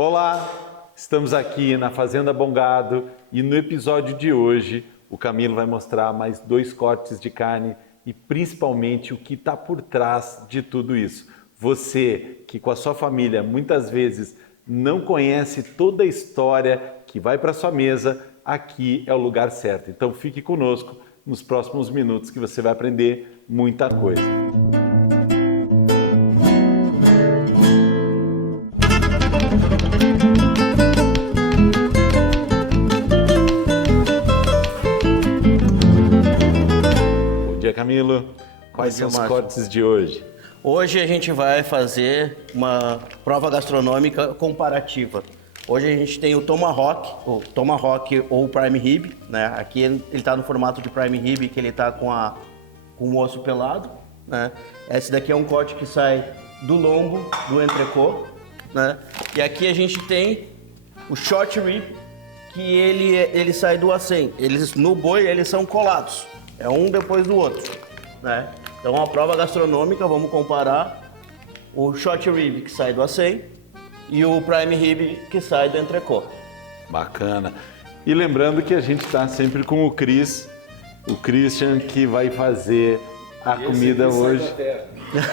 Olá, estamos aqui na Fazenda Bom Gado e no episódio de hoje o Camilo vai mostrar mais 2 cortes de carne e principalmente o que está por trás de tudo isso. Você que com a sua família muitas vezes não conhece toda a história que vai para sua mesa, aqui é o lugar certo. Então fique conosco nos próximos minutos que você vai aprender muita coisa. Camilo, quais são os cortes de hoje? Hoje a gente vai fazer uma prova gastronômica comparativa. Hoje a gente tem o Tomahawk ou o Prime Rib, né? Aqui ele está no formato de Prime Rib, que ele está com o osso pelado, né? Esse daqui é um corte que sai do lombo, do entrecô, né? E aqui a gente tem o Short Rib, que ele sai do acém. Eles no boi eles são colados. É um depois do outro, né? Então a prova gastronômica, vamos comparar o short rib que sai do acém e o prime rib que sai do entrecô. Bacana. E lembrando que a gente está sempre com o Christian, que vai fazer a comida hoje.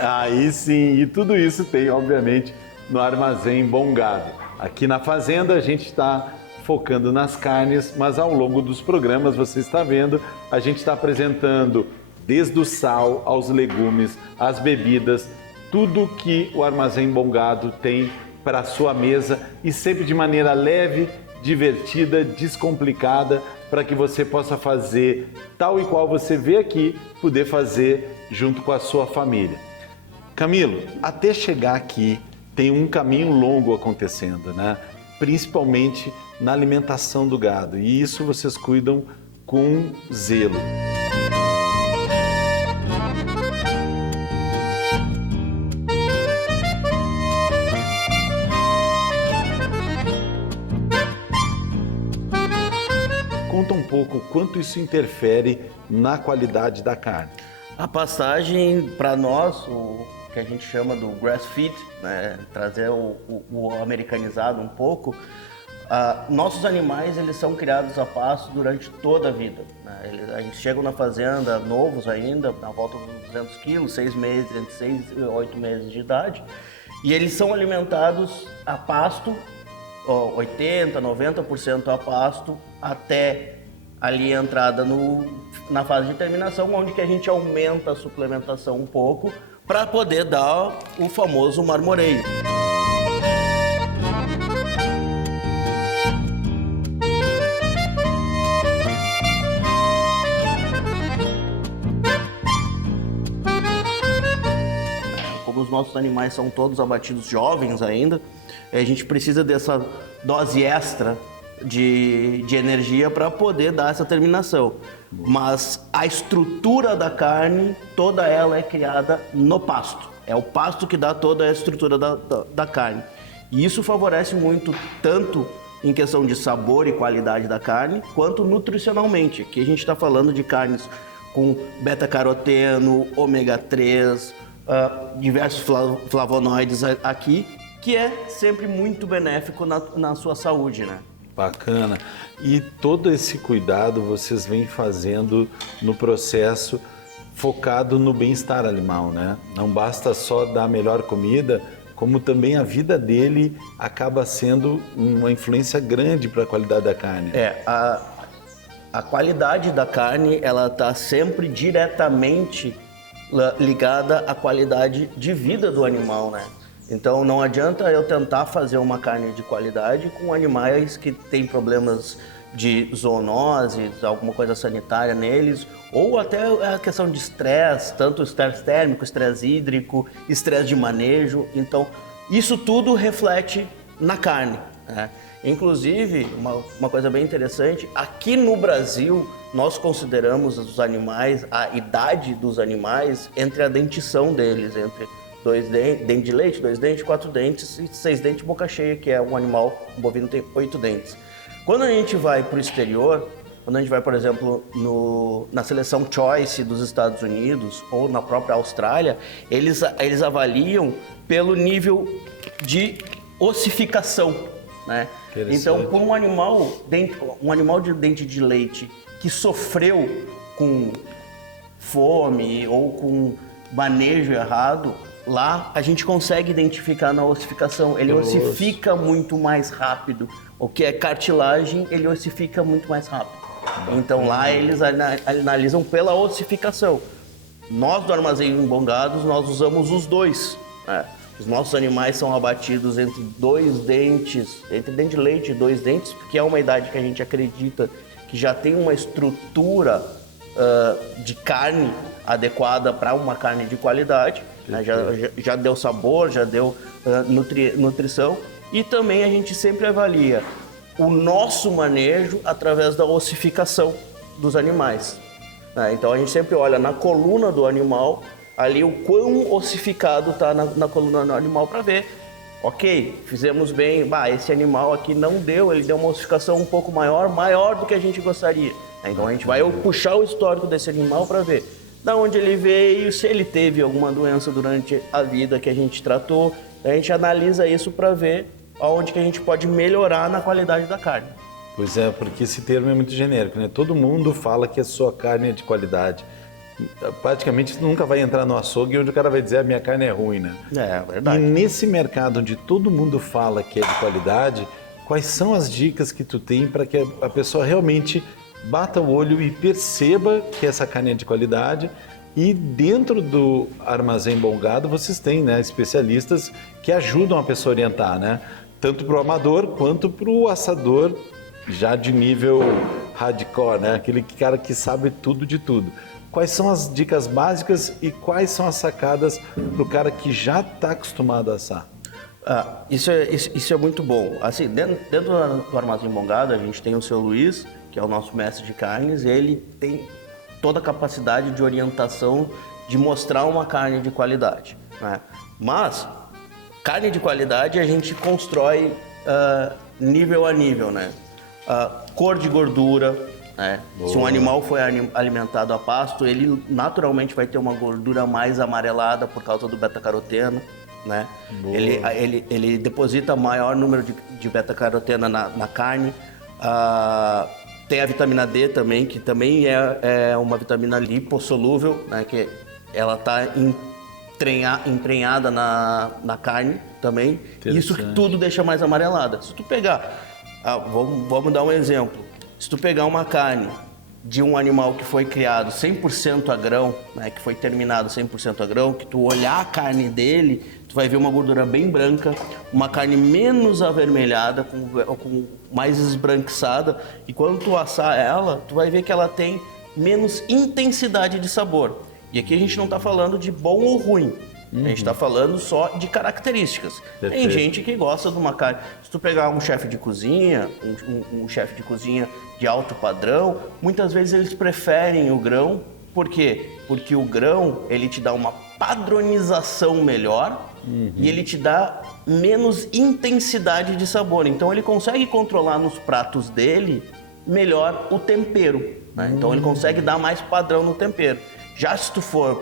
Aí sim, e tudo isso tem, obviamente, no Armazém Bom Gado. Aqui na Fazenda a gente está focando nas carnes, mas ao longo dos programas, você está vendo, a gente está apresentando desde o sal aos legumes, as bebidas, tudo que o Armazém Bom Gado tem para a sua mesa e sempre de maneira leve, divertida, descomplicada, para que você possa fazer tal e qual você vê aqui, poder fazer junto com a sua família. Camilo, até chegar aqui tem um caminho longo acontecendo, né? Principalmente na alimentação do gado, e isso vocês cuidam com zelo. Conta um pouco quanto isso interfere na qualidade da carne. A pastagem, para nós, o que a gente chama do grass feed, né? Trazer o americanizado um pouco, nossos animais eles são criados a pasto durante toda a vida, né? A gente chega na fazenda novos ainda, na volta dos 200 quilos, 6 meses, entre 6 e 8 meses de idade, e eles são alimentados a pasto, 80%, 90% a pasto, até ali a entrada na fase de terminação, onde que a gente aumenta a suplementação um pouco para poder dar o famoso marmoreio. Os nossos animais são todos abatidos jovens ainda, a gente precisa dessa dose extra de energia para poder dar essa terminação. Mas a estrutura da carne, toda ela é criada no pasto. É o pasto que dá toda a estrutura da carne. E isso favorece muito, tanto em questão de sabor e qualidade da carne, quanto nutricionalmente. Aqui a gente está falando de carnes com beta-caroteno, ômega 3, diversos flavonoides aqui, que é sempre muito benéfico na sua saúde, né? Bacana. E todo esse cuidado vocês vêm fazendo no processo focado no bem-estar animal, né? Não basta só dar a melhor comida, como também a vida dele acaba sendo uma influência grande para a qualidade da carne. A qualidade da carne, ela está sempre diretamente ligada à qualidade de vida do animal, né? Então não adianta eu tentar fazer uma carne de qualidade com animais que têm problemas de zoonose, alguma coisa sanitária neles, ou até a questão de estresse, tanto estresse térmico, estresse hídrico, estresse de manejo. Então isso tudo reflete na carne, né? Inclusive, uma coisa bem interessante, aqui no Brasil nós consideramos os animais, a idade dos animais entre a dentição deles, entre 2 dentes de leite, 2 dentes, 4 dentes e 6 dentes boca cheia, que é um animal, um bovino tem 8 dentes. Quando a gente vai para o exterior, quando a gente vai, por exemplo, na seleção Choice dos Estados Unidos ou na própria Austrália, eles avaliam pelo nível de ossificação, né? Então, por um animal de dente de leite que sofreu com fome ou com manejo errado, lá a gente consegue identificar na ossificação. Ele ossifica muito mais rápido. O que é cartilagem, ele ossifica muito mais rápido. Então lá eles analisam pela ossificação. Nós do Armazém Bongados, nós usamos os dois. Os nossos animais são abatidos entre entre dente de leite e 2 dentes, porque é uma idade que a gente acredita que já tem uma estrutura de carne adequada para uma carne de qualidade. Né? Já deu sabor, já deu nutrição. E também a gente sempre avalia o nosso manejo através da ossificação dos animais. Então a gente sempre olha na coluna do animal, ali o quão ossificado está na coluna do animal para ver. Ok, fizemos bem, esse animal aqui não deu, ele deu uma ossificação um pouco maior do que a gente gostaria. Então a gente vai puxar o histórico desse animal para ver da onde ele veio, se ele teve alguma doença durante a vida que a gente tratou. A gente analisa isso para ver aonde que a gente pode melhorar na qualidade da carne. Pois é, porque esse termo é muito genérico, né? Todo mundo fala que a sua carne é de qualidade. Praticamente nunca vai entrar no açougue onde o cara vai dizer a minha carne é ruim, né? É verdade. E nesse mercado onde todo mundo fala que é de qualidade, quais são as dicas que tu tem para que a pessoa realmente bata o olho e perceba que essa carne é de qualidade? E dentro do Armazém Bongado vocês têm, né, especialistas que ajudam a pessoa a orientar, né? Tanto para o amador quanto para o assador já de nível hardcore, né? Aquele cara que sabe tudo de tudo. Quais são as dicas básicas e quais são as sacadas para o cara que já está acostumado a assar? Isso é muito bom. Assim, dentro do Armazém Bongado, a gente tem o seu Luiz, que é o nosso mestre de carnes, e ele tem toda a capacidade de orientação de mostrar uma carne de qualidade, né? Mas carne de qualidade a gente constrói nível a nível, né? Cor de gordura, né? Se um animal foi alimentado a pasto, ele naturalmente vai ter uma gordura mais amarelada por causa do beta-caroteno, né? Ele deposita maior número de beta-caroteno na carne. Tem a vitamina D também, que também é uma vitamina lipossolúvel, né? Que ela está entranhada na carne também. Isso tudo deixa mais amarelada. Se tu pegar, vamos dar um exemplo. Se tu pegar uma carne de um animal que foi criado 100% a grão, né, que foi terminado 100% a grão, que tu olhar a carne dele, tu vai ver uma gordura bem branca, uma carne menos avermelhada, com mais esbranquiçada, e quando tu assar ela, tu vai ver que ela tem menos intensidade de sabor. E aqui a gente não está falando de bom ou ruim, a gente está falando só de características. Perfeito. Tem gente que gosta de uma carne. Se tu pegar um chefe de cozinha, um chefe de cozinha de alto padrão, muitas vezes eles preferem o grão. Por quê? Porque o grão, ele te dá uma padronização melhor e ele te dá menos intensidade de sabor. Então ele consegue controlar nos pratos dele melhor o tempero, né? Então ele consegue dar mais padrão no tempero. Já se tu for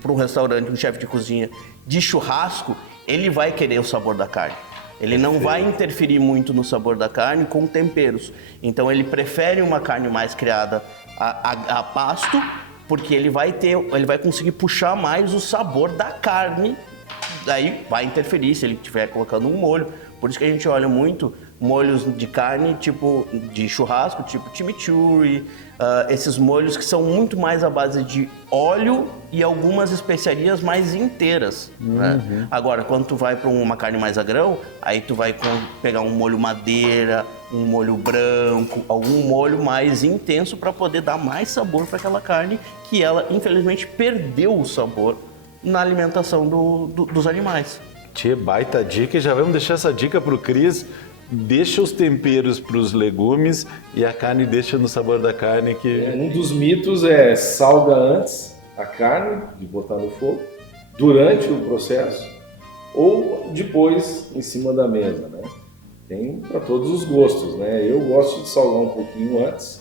para um restaurante, um chefe de cozinha de churrasco, ele vai querer o sabor da carne. Ele não vai interferir muito no sabor da carne com temperos. Então ele prefere uma carne mais criada a pasto, porque ele vai conseguir puxar mais o sabor da carne. Daí vai interferir se ele estiver colocando um molho. Por isso que a gente olha muito molhos de carne, tipo de churrasco, tipo chimichurri, esses molhos que são muito mais à base de óleo e algumas especiarias mais inteiras, né? Agora, quando tu vai para uma carne mais a grão, aí tu vai pegar um molho madeira, um molho branco, algum molho mais intenso para poder dar mais sabor para aquela carne que ela, infelizmente, perdeu o sabor na alimentação dos animais. Tchê, baita dica, e já vamos deixar essa dica pro Cris. Deixa os temperos para os legumes e a carne deixa no sabor da carne que... Um dos mitos é salga antes a carne, de botar no fogo, durante o processo, ou depois em cima da mesa, né? Tem para todos os gostos, né? Eu gosto de salgar um pouquinho antes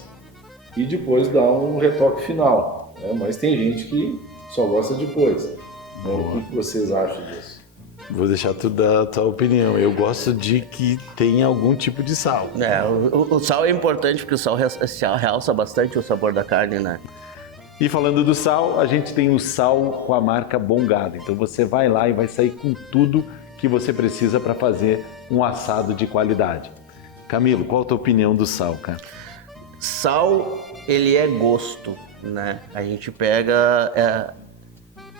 e depois dar um retoque final, né? Mas tem gente que só gosta depois. Então, o que vocês acham disso? Vou deixar tu dar a tua opinião. Eu gosto de que tenha algum tipo de sal. O sal é importante porque o sal realça bastante o sabor da carne, né? E falando do sal, a gente tem o sal com a marca Bom Gado. Então você vai lá e vai sair com tudo que você precisa para fazer um assado de qualidade. Camilo, qual a tua opinião do sal, cara? Sal, ele é gosto, né? A gente pega...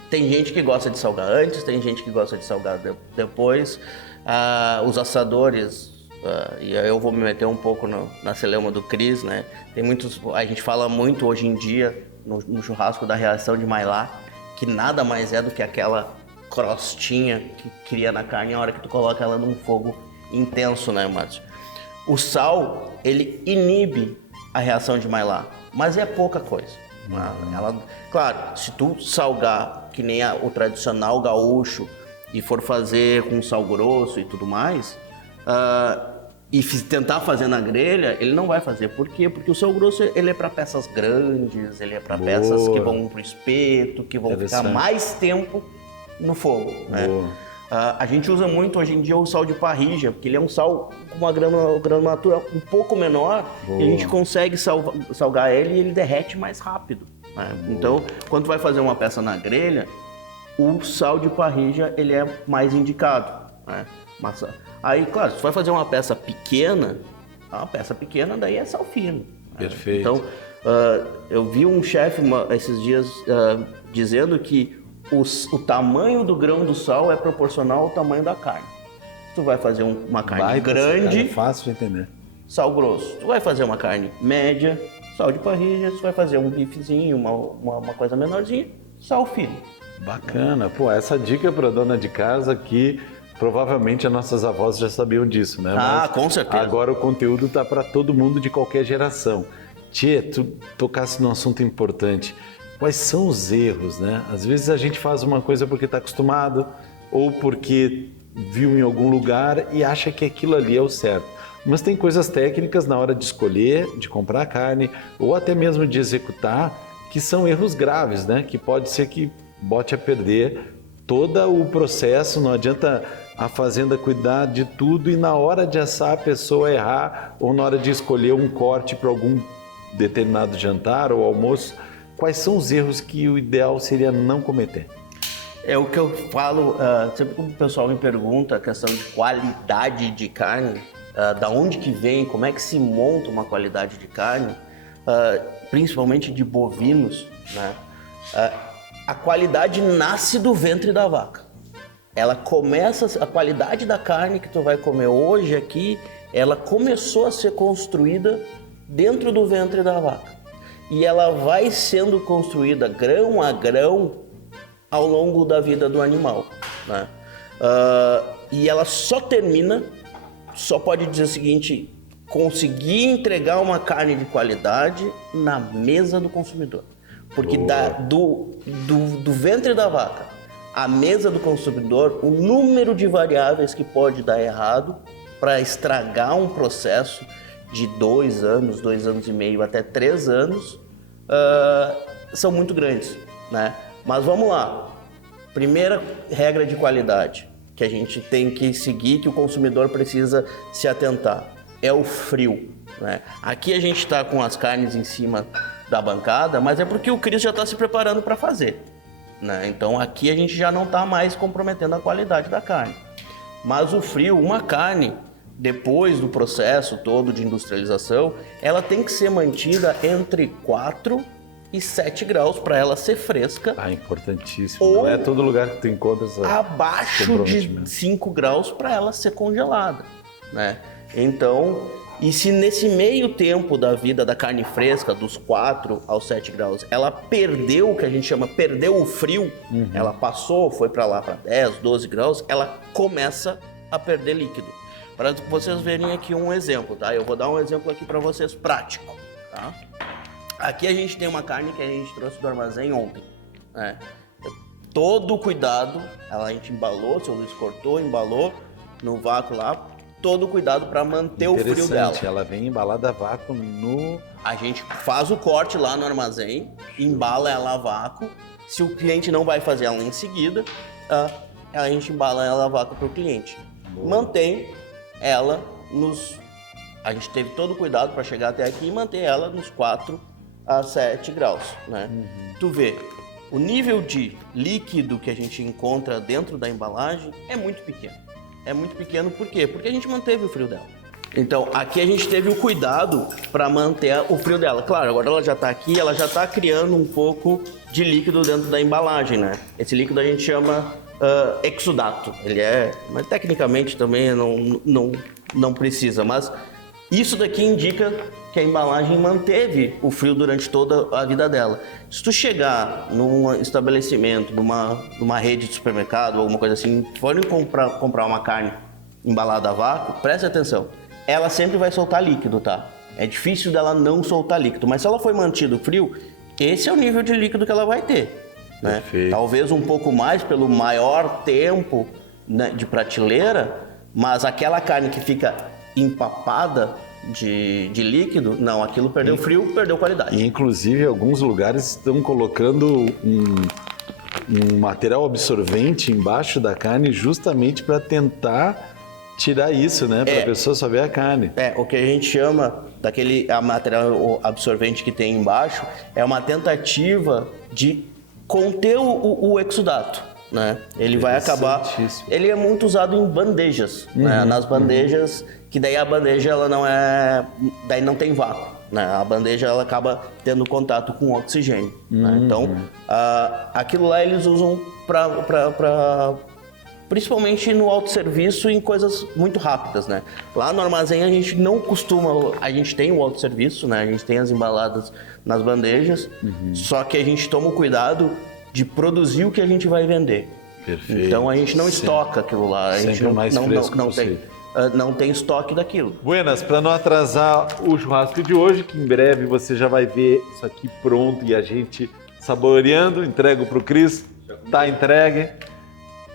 Tem gente que gosta de salgar antes, tem gente que gosta de salgar depois. Os assadores, e eu vou me meter um pouco na celeuma do Cris, né? Tem muitos, a gente fala muito hoje em dia no churrasco da reação de Maillard, que nada mais é do que aquela crostinha que cria na carne a hora que tu coloca ela num fogo intenso, né, Márcio? O sal, ele inibe a reação de Maillard, mas é pouca coisa. Claro, se tu salgar que nem o tradicional gaúcho e for fazer com sal grosso e tudo mais, e tentar fazer na grelha, ele não vai fazer. Por quê? Porque o sal grosso ele é para peças grandes, ele é para peças que vão pro espeto, que vão ficar mais tempo no fogo, né? A gente usa muito hoje em dia o sal de parrilla, porque ele é um sal com uma gramatura um pouco menor, e a gente consegue salgar ele e ele derrete mais rápido, né? Então, quando tu vai fazer uma peça na grelha, o sal de parrilla ele é mais indicado, né? Mas, aí, claro, se tu vai fazer uma peça pequena daí é sal fino. Perfeito. Então, eu vi um chefe esses dias dizendo que o tamanho do grão do sal é proporcional ao tamanho da carne. Tu vai fazer uma carne grande, é fácil de entender. Sal grosso. Tu vai fazer uma carne média, sal de parrilla. Tu vai fazer um bifezinho, uma coisa menorzinha, sal fino. Bacana. Pô, essa dica para dona de casa que provavelmente as nossas avós já sabiam disso, né? Mas com certeza. Agora o conteúdo tá para todo mundo de qualquer geração. Tchê, tu tocasse num assunto importante. Quais são os erros, né? Às vezes a gente faz uma coisa porque está acostumado ou porque viu em algum lugar e acha que aquilo ali é o certo. Mas tem coisas técnicas na hora de escolher, de comprar a carne ou até mesmo de executar que são erros graves, né? Que pode ser que bote a perder todo o processo. Não adianta a fazenda cuidar de tudo e na hora de assar a pessoa errar ou na hora de escolher um corte para algum determinado jantar ou almoço. Quais são os erros que o ideal seria não cometer? É o que eu falo, sempre que o pessoal me pergunta a questão de qualidade de carne, da onde que vem, como é que se monta uma qualidade de carne, principalmente de bovinos, né? A qualidade nasce do ventre da vaca. A qualidade da carne que tu vai comer hoje aqui, ela começou a ser construída dentro do ventre da vaca. E ela vai sendo construída grão a grão ao longo da vida do animal, né? E ela só pode dizer o seguinte, conseguir entregar uma carne de qualidade na mesa do consumidor. Porque do ventre da vaca à mesa do consumidor, o número de variáveis que pode dar errado para estragar um processo de 2 anos, 2 anos e meio, até 3 anos, são muito grandes, né? Mas vamos lá. Primeira regra de qualidade que a gente tem que seguir, que o consumidor precisa se atentar, é o frio, né? Aqui a gente está com as carnes em cima da bancada, mas é porque o Cris já está se preparando para fazer, né? Então aqui a gente já não está mais comprometendo a qualidade da carne. Mas o frio, uma carne, depois do processo todo de industrialização, ela tem que ser mantida entre 4 e 7 graus para ela ser fresca. Importantíssimo. Ou não é todo lugar que tu encontra essa abaixo de 5 graus para ela ser congelada, né? Então, e se nesse meio tempo da vida da carne fresca, dos 4 aos 7 graus, ela perdeu o que a gente chama, perdeu o frio, ela passou, foi para lá para 10, 12 graus, ela começa a perder líquido. Para vocês verem aqui um exemplo, tá? Eu vou dar um exemplo aqui para vocês prático, tá? Aqui a gente tem uma carne que a gente trouxe do armazém ontem, né? Todo o cuidado, a gente embalou, o seu Luiz cortou, embalou no vácuo lá, todo o cuidado para manter o frio dela. Ela vem embalada a vácuo no... A gente faz o corte lá no armazém, embala ela a vácuo. Se o cliente não vai fazer ela em seguida, a gente embala ela a vácuo para o cliente. Mantém ela nos... A gente teve todo o cuidado para chegar até aqui e manter ela nos 4 a 7 graus, né? Tu vê, o nível de líquido que a gente encontra dentro da embalagem é muito pequeno. É muito pequeno por quê? Porque a gente manteve o frio dela. Então, aqui a gente teve o cuidado para manter o frio dela. Claro, agora ela já está aqui, ela já está criando um pouco de líquido dentro da embalagem, né? Esse líquido a gente chama exudato. Ele é, mas tecnicamente também não precisa, mas isso daqui indica que a embalagem manteve o frio durante toda a vida dela. Se tu chegar num estabelecimento, numa rede de supermercado, alguma coisa assim, forem comprar uma carne embalada a vácuo, preste atenção. Ela sempre vai soltar líquido, tá? É difícil dela não soltar líquido, mas se ela foi mantido frio, esse é o nível de líquido que ela vai ter, né? Talvez um pouco mais pelo maior tempo, né, de prateleira, mas aquela carne que fica empapada de líquido, não, aquilo perdeu frio, perdeu qualidade. E, inclusive, alguns lugares estão colocando um material absorvente embaixo da carne justamente para tentar tirar isso, né? Para a pessoa só ver a carne. O que a gente chama daquele material absorvente que tem embaixo é uma tentativa de conter o exudato, né? Ele vai acabar... Ele é muito usado em bandejas, né? Nas bandejas, que daí a bandeja ela não é... Daí não tem vácuo, né? A bandeja ela acaba tendo contato com oxigênio, né? Então, aquilo lá eles usam para principalmente no autosserviço em coisas muito rápidas, né? Lá no armazém a gente não costuma... A gente tem o autosserviço, né? A gente tem as embaladas nas bandejas, só que a gente toma o cuidado de produzir o que a gente vai vender. Perfeito. Então a gente não estoca aquilo lá, a gente não tem estoque daquilo. Buenas, para não atrasar o churrasco de hoje, que em breve você já vai ver isso aqui pronto e a gente saboreando, entrego para o Cris, tá entregue.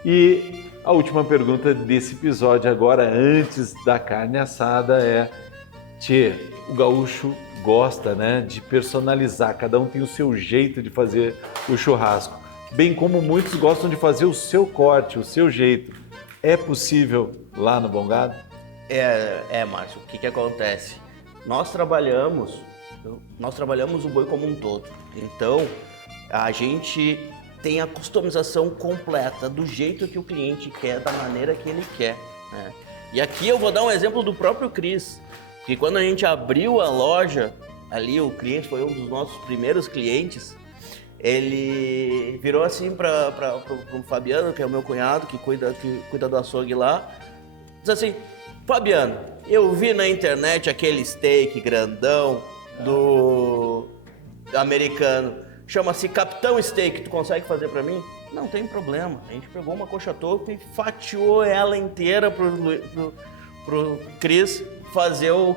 E a última pergunta desse episódio agora, antes da carne assada, é: Tchê, o gaúcho gosta, né, de personalizar, cada um tem o seu jeito de fazer o churrasco, bem como muitos gostam de fazer o seu corte, o seu jeito. É possível lá no Bom Gado? Márcio, o que acontece? Nós trabalhamos o boi como um todo, então a gente tem a customização completa do jeito que o cliente quer, da maneira que ele quer, né? E aqui eu vou dar um exemplo do próprio Cris, que quando a gente abriu a loja, ali o cliente foi um dos nossos primeiros clientes, ele virou assim para o Fabiano, que é o meu cunhado, que cuida do açougue lá, diz assim: Fabiano, eu vi na internet aquele steak grandão do americano, chama-se Capitão Steak, tu consegue fazer para mim? Não tem problema. A gente pegou uma coxa topo e fatiou ela inteira pro Cris fazer o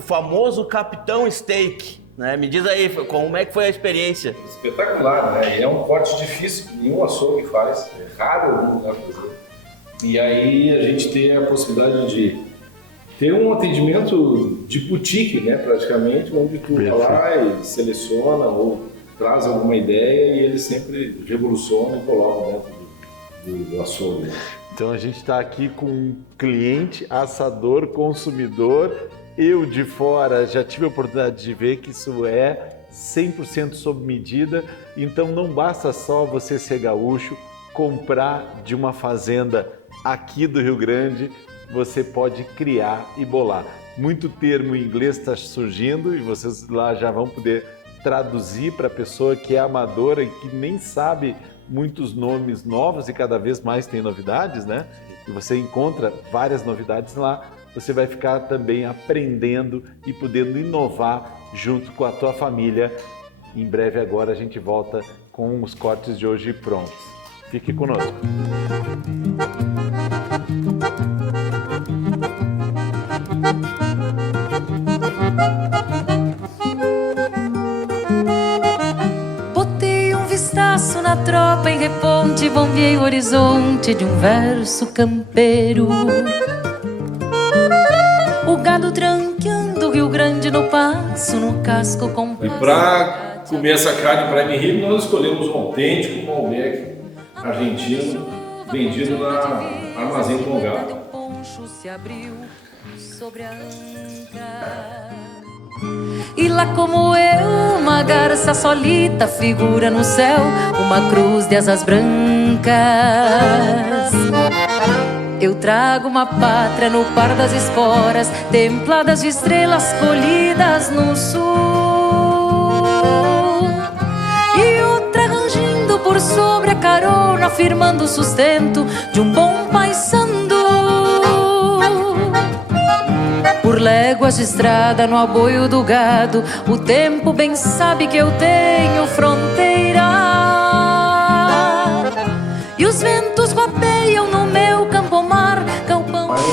famoso Capitão Steak, né? Me diz aí, como é que foi a experiência? Espetacular, né? É um corte difícil que nenhum açougue faz, é raro algum lugar fazer. E aí a gente tem a possibilidade de ter um atendimento de boutique, né? Praticamente, onde tu vai lá e seleciona ou traz alguma ideia e ele sempre revoluciona e coloca dentro do açougue. Então a gente está aqui com um cliente, assador, consumidor. Eu de fora já tive a oportunidade de ver que isso é 100% sob medida. Então não basta só você ser gaúcho, comprar de uma fazenda aqui do Rio Grande, você pode criar e bolar. Muito termo em inglês está surgindo e vocês lá já vão poder traduzir para a pessoa que é amadora e que nem sabe muitos nomes novos, e cada vez mais tem novidades, né? E você encontra várias novidades lá, você vai ficar também aprendendo e podendo inovar junto com a tua família. Em breve agora a gente volta com os cortes de hoje prontos. Fique conosco. Na tropa em reponte, bombeei o horizonte de um verso campeiro. O gado tranqueando o Rio Grande no passo, no casco com... E para comer essa carne prime rib, nós escolhemos um autêntico Malbec argentino, vendido na Armazém Congado. E lá como eu, uma garça solita figura no céu, uma cruz de asas brancas. Eu trago uma pátria no par das esporas, templadas de estrelas colhidas no sul. E outra rangindo por sobre a carona, firmando o sustento de um bom paisando. Por léguas de estrada no aboio do gado, o tempo bem sabe que eu tenho fronteira. E os ventos guapeiam no meu campo-mar, galpão. Vamos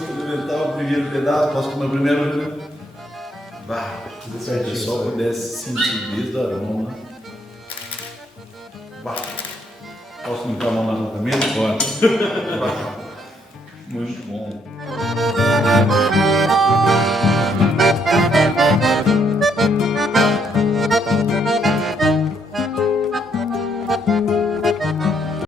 experimentar o primeiro pedaço. Posso comer o primeiro? Bah, se o pessoal pudesse sentir desde o aroma. Bah. Posso limpar a mão na camisa? Pode. Muito bom.